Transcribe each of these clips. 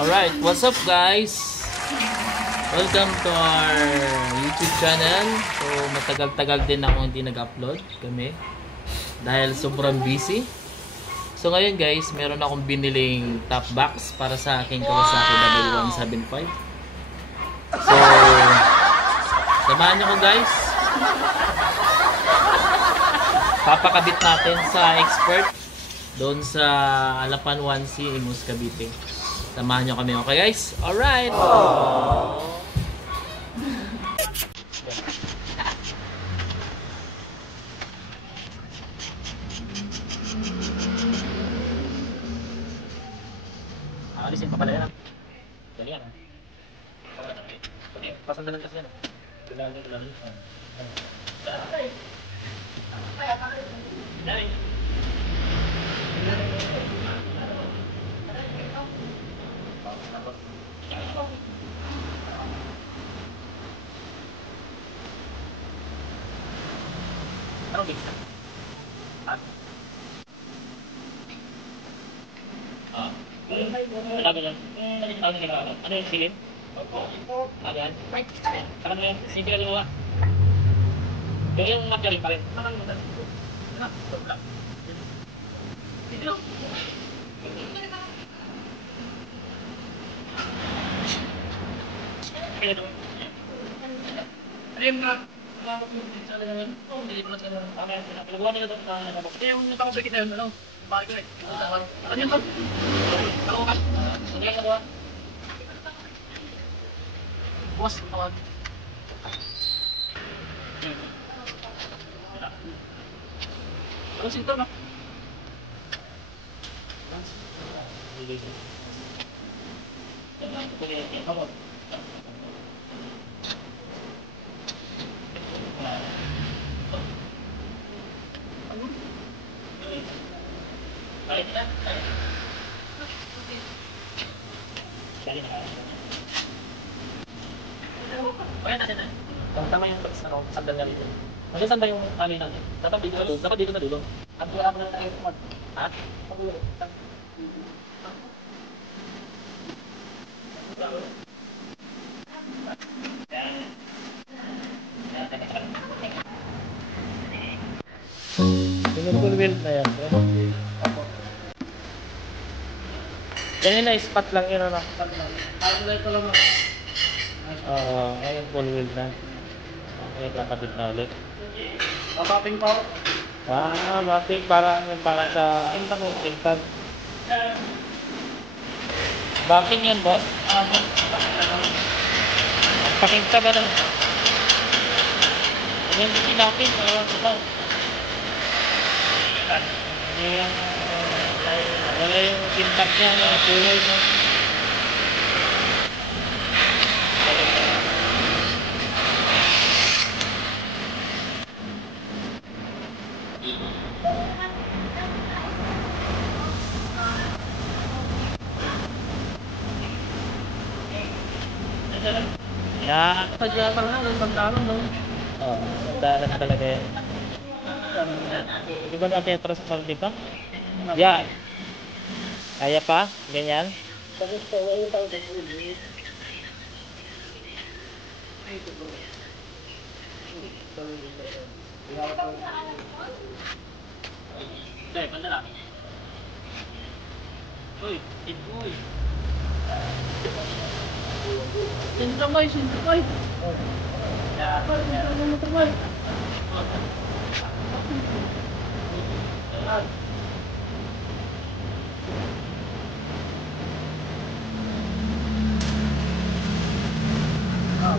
Alright, what's up guys? Welcome to our YouTube channel. So matagal-tagal din ako hindi nag-upload kami dahil sobrang busy. So ngayon guys, meron akong biniling top box para sa aking Kawasaki W175. So samahan niyo ko guys. Papakabit natin sa expert doon sa Alapan 1C Imus Cavite. Samahan nyo kami, okay guys? Alright! Alisin pa pala yan. Dali yan. Pasandalan kasi yan. Kailangan. Anong gig? Ano yung silid? Ayan. Saka mo yung sige lang mo. Yung material pa rin. Tama yung sandal nga dito. Kasi saan ba yung ano natin? Dapat dito na dulo. At wala mo na tayo kumag. Ha? Yung full wheel na yan. Yan na, spot lang yun. Ano? Ngayon full wheel na. Okay, kapatid na ulit. Mapping pa ako. Mapping para sa instant. Mapping yan ba? Pakinta ba na? Ano yung sinapin? Wala yung kintak niya. Kulay niya. Ya, saja pernah dan pantalon dong. Oh, pantalon talaga yan. Di ba natin terus dito? Ya. Kaya pa? Ganyan? Sintramay.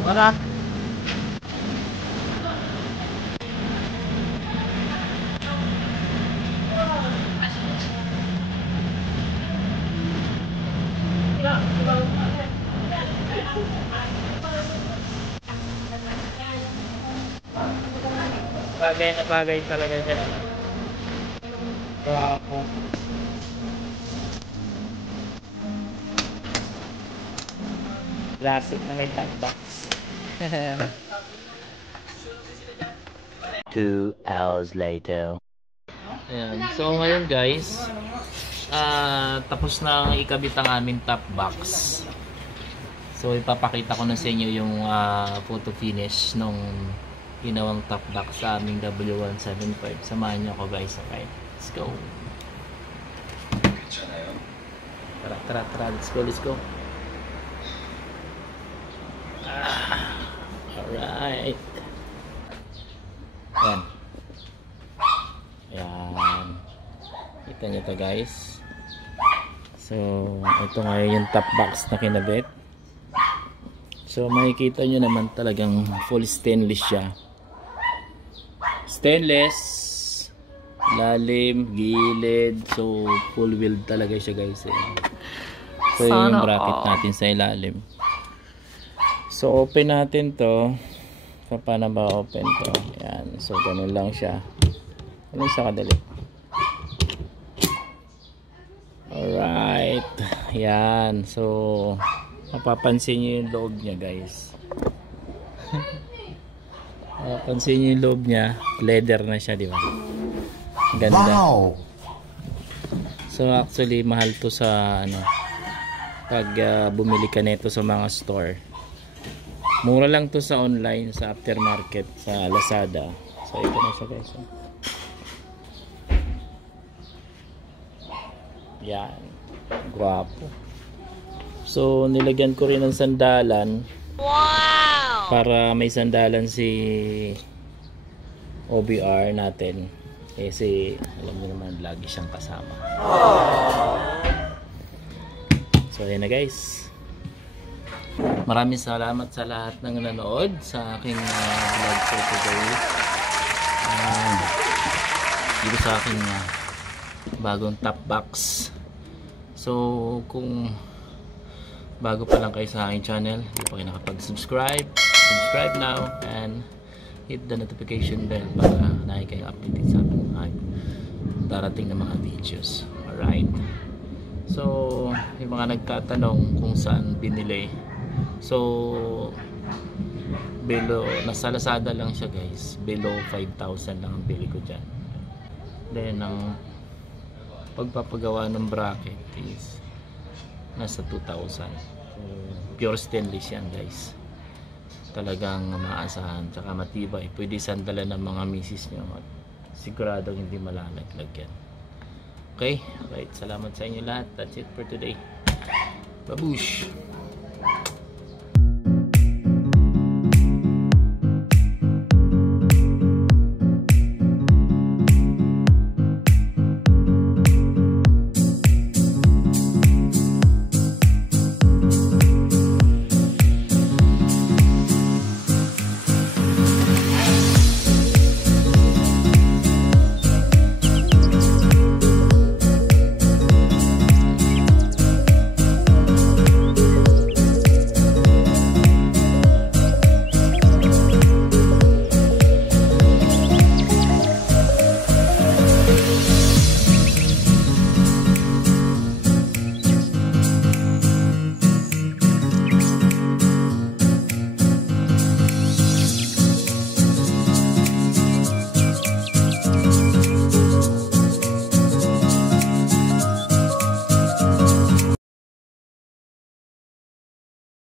Mana? Bagay na bagay talaga siya. Classic na may top box. 2 hours later. Ayan. So ngayon guys, tapos na ikabit ang aming top box. So ipapakita ko na sa inyo yung photo finish nung ginawang top box sa aming W175. Samahan niyo ako guys. Okay, let's go. Tara, let's go. Alright. Ayan. Kita nyo to guys. So ito ngayon yung top box na kinabit. So makikita nyo naman talagang full stainless siya. Stainless, lalim, gilid. So full wheel talaga siya guys. So yun yung bracket natin sa ilalim. So open natin to. So paano ba open to? Yan. So ganun lang siya. Ganun sa kadali. Alright. Yan. So mapapansin nyo yung loob niya guys. Mapapansin nyo yung loob niya. Leather na siya, di ba? Ganda. Wow! So actually mahal to sa ano, pag bumili ka nito sa mga store. Mura lang to sa online, sa aftermarket, sa Lazada. So ito na siya guys. Yan. Guwapo. So nilagyan ko rin ng sandalan. Wow! Para may sandalan si OBR natin. Kasi alam mo naman lagi siyang kasama. So ayan na guys. Maraming salamat sa lahat ng nanood sa aking vlog for today. Dito sa aking bagong top box. So kung bago pa lang kayo sa aking channel, hindi pa kayo nakapag-subscribe, subscribe now and hit the notification bell para nahin kayo updated sa aking darating na mga videos. Alright. So yung mga nagtatanong kung saan binili, so below, nasa Lazada lang siya guys, below 5,000 lang ang bili ko dyan. Then ang pagpapagawa ng bracket is nasa 2,000. So pure stainless yan guys, talagang maasahan tsaka matibay, pwede sandalan ng mga misis nyo at siguradong hindi malalaglag yan. Okay, right, salamat sa inyo lahat. That's it for today. Babush!